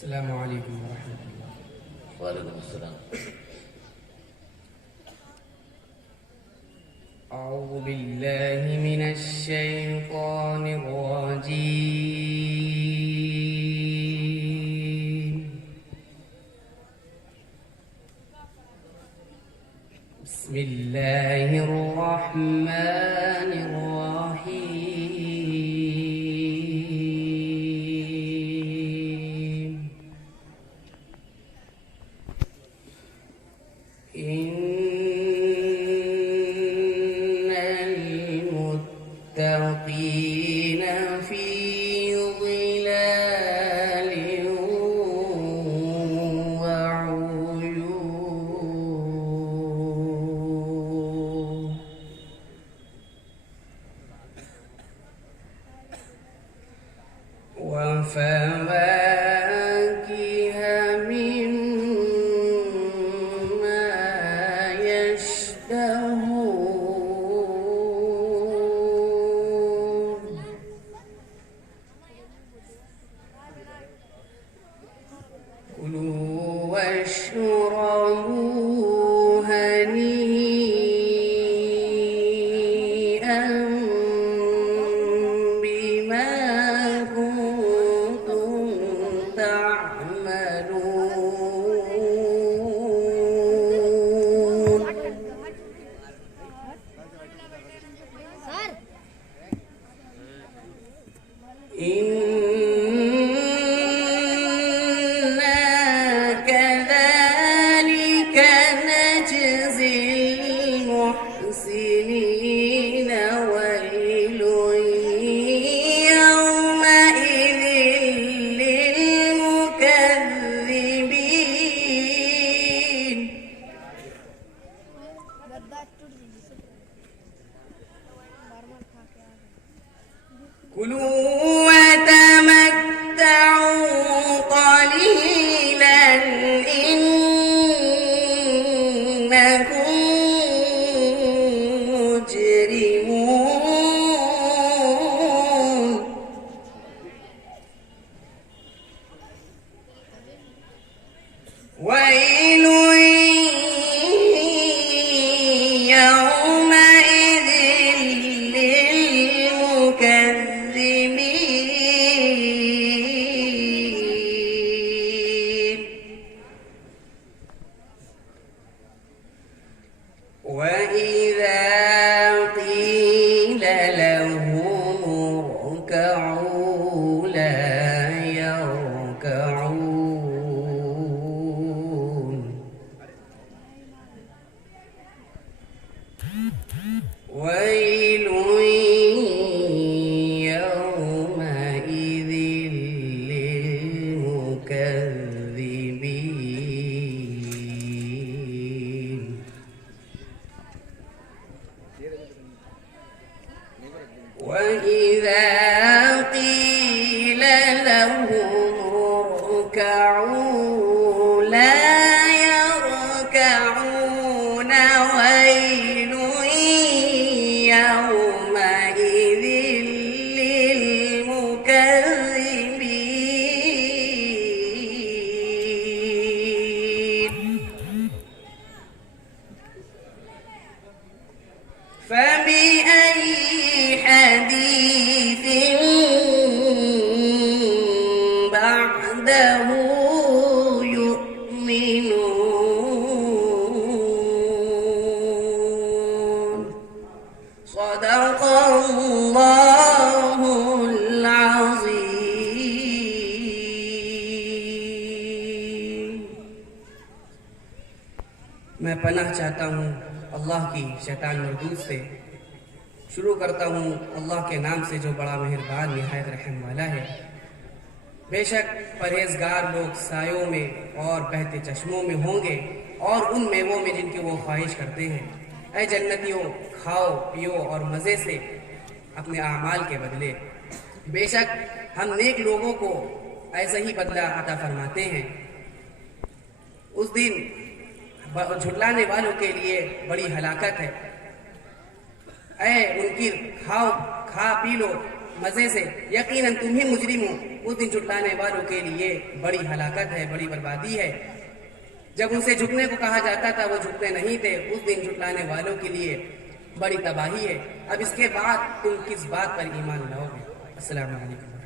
السلام عليكم ورحمة الله. وعليكم السلام. أعوذ بالله من الشيطان الرجيم. بسم الله الرحمن الرحيم. إن المتقين في ظلال وعيون وفواكه مما يشتهون كلوا واشربوا هنيئا بما كنتم تعملون. إنا كذلك نجزي المحسنين. ويل يومئذ للمكذبين. كلوا وتمتعوا قليلا إنكم مجرمون. ويل يومئذ للمكذبين. وإذا قيل لهم اركعوا لا يركعون. ويل يومئذ للمكذبين. وإذا قيل لهم اركعوا لا يركعون. ويل يومئذ للمكذبين. فبأي حديث بعده يؤمنون. صدق الله العظيم. मैं पनाह चाहता हूँ अल्लाह की शैतान मरदूद से। शुरू करता हूँ अल्लाह के नाम से जो बड़ा मेहरबान निहायत रहम वाला है। बेशक परहेजगार लोग सायों में और बहते चश्मों में होंगे और उन मेवों में जिनकी वो ख्वाहिश करते हैं। ऐ जन्नतियों, खाओ पियो और मज़े से अपने आमाल के बदले। बेशक हम नेक लोगों को ऐसा ही बदला अता फरमाते हैं। उस दिन झुटलाने वालों के लिए बड़ी हलाकत है। ऐ मुनकिर, खाओ खा पी लो मजे से, यकीनन तुम ही मुजरिम हो। اس دن جھٹلانے والوں کے لیے بڑی ہلاکت ہے، بڑی بربادی ہے۔ جب ان سے جھکنے کو کہا جاتا تھا وہ جھکتے نہیں تھے، اس دن جھٹلانے والوں کے لیے بڑی تباہی ہے۔ اب اس کے بعد تم کس بات پر ایمان لاؤ گے؟ السلام علیکم۔